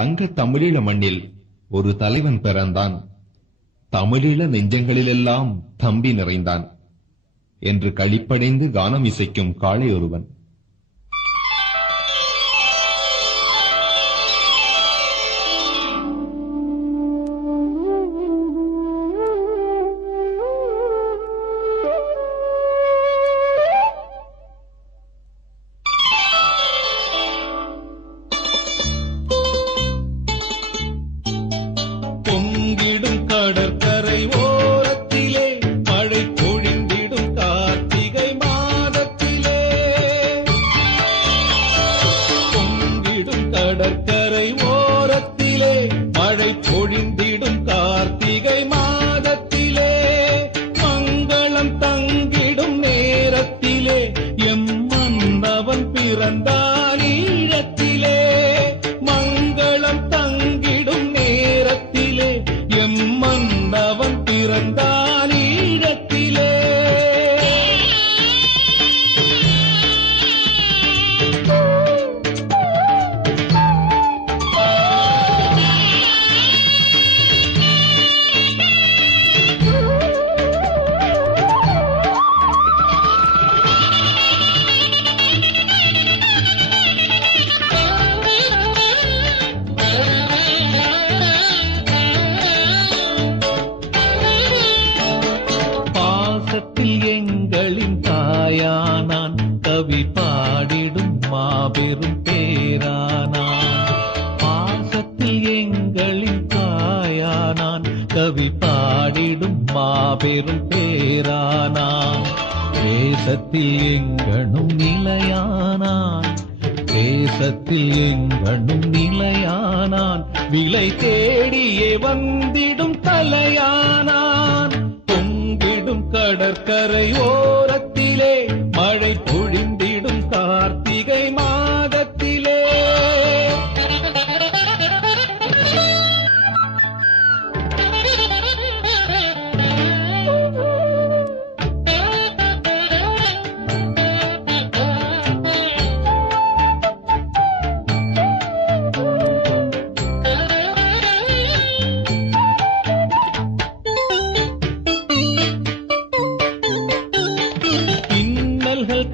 தங்க தமிழீழ மண்ணில் ஒரு தலைவன் பிறந்தான். தமிழீழ நெஞ்சங்களிலெல்லாம் தம்பி நிறைந்தான் என்று களிப்படைந்து கானம் இசைக்கும் காளை ஒருவன். பொங்கிடும் கடற்கரை ஓரத்திலே மழை பொழிந்திடும் கார்த்திகை மாதத்திலே. பொங்கிடும் கடற்கரை ஓரத்திலே மழை பொழிந்திடும் கார்த்திகை மாதத்திலே. மங்களம் தங்கிடும் நேரத்திலே எம் மன்னவன் பிறந்தான் ஈழத்திலே. மங்களம் தங்கிடும் நேரத்திலே எம் மன்னவன் பிறந்தான் ஈழத்திலே. பாசத்தில் எங்களின் தாயானான், கவி பாடிடும் மாபெரும் பேரானான். பாசத்தில் எங்களின் தாயானான், கவி பாடிடும் மாபெரும் பேரானான். தேசத்தில் எங்கனும் நிலையானான், தேசத்தில் எங்கனும் நிலையானான். விலை தேடியே வந்திடும் தலையானான். பொங்கிடும் கடற்கரை ஓரத்திலே மழை பொழிந்திடும் கார்த்திகை மாதத்திலே.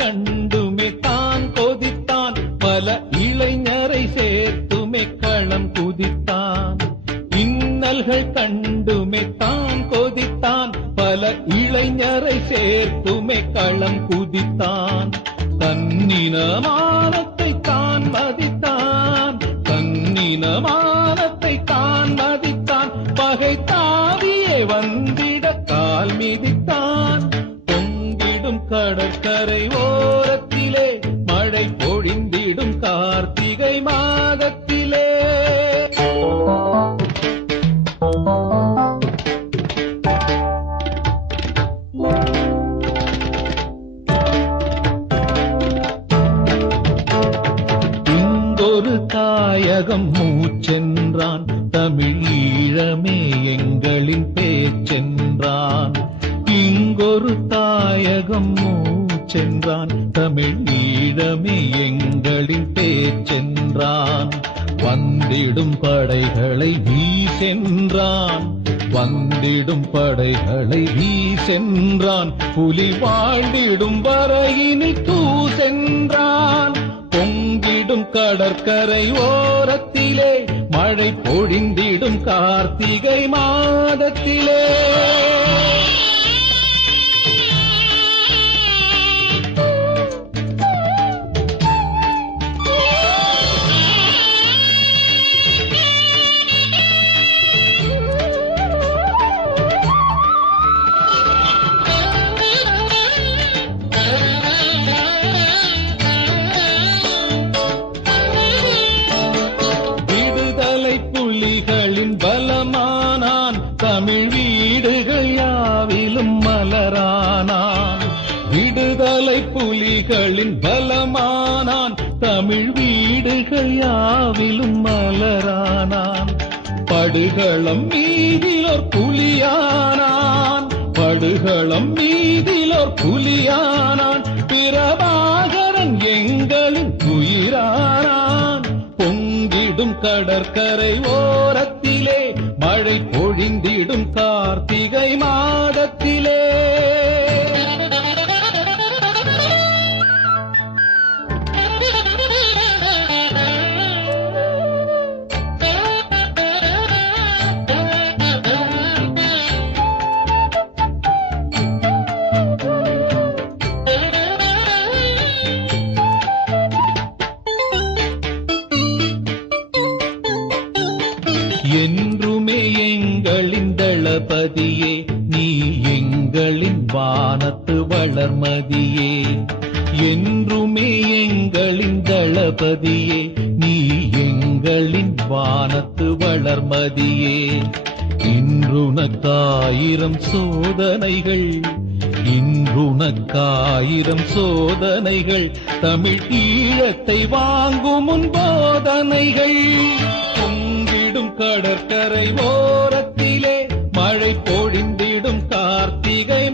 கண்டுமே தான் கொதித்தான், பல இளைஞரை சேர்த்துமே களம் குதித்தான். இன்னல்கள் கண்டுமே தான் கொதித்தான், பல இளைஞரை சேர்த்துமே களம் குதித்தான். தன்னினமானத்தை தான் மதித்தான், தன்னினமானத்தை தான் மதித்தான். பகை தாவியே வந்திட கால் மிதித்தான். கடற்கரை ஓரத்திலே மழை பொழிந்திடும் கார்த்திகை மாதத்திலே. இங்கொரு தாயகம் மூச்சென்றான், தமிழீழமே எங்களின் பேச்சென்றான். இங்கொரு தாயகம் மூச்சென்றான், தமிழீழமே எங்களின் பேச்சென்றான். வந்திடும் படைகளை வீசென்றான், வந்திடும் படைகளை வீசென்றான். புலி வாழ்ந்திடும் வரையினில் தூசென்றான். பொங்கிடும் கடற்கரை ஓரத்திலே மழை பொழிந்திடும் கார்த்திகை மாதத்திலே. புலிகளின் பலமானான், தமிழ் வீடுகள் யாவிலும் மலரானான். விடுதலை புலிகளின் பலமானான், தமிழ் வீடுகள் யாவிலும் மலரானான். படுகளம் மீதிலோர் புலியானான், படுகளம் மீதிலோர் புலியானான். பிரபாகரன் எங்களின் உயிரானான். பொங்கிடும் கடற்கரை ஓரத்திலே மழை பொழிந்திடும் கார்த்திகை மாதத்திலே. என்றுமே எங்களின் தளபதியே, நீ எங்களின் வானத்து வளர்மதியே. என்றுமே எங்களின் தளபதியே, நீ எங்களின் வானத்து வளர்மதியே. இன்றுனக்காயிரம் சோதனைகள், இன்றுனக்காயிரம் சோதனைகள், தமிழ் ஈழத்தை வாங்கும் முன் போதனைகள். கடற்கரை ஓரத்திலே மழை பொழிந்திடும் கார்த்திகை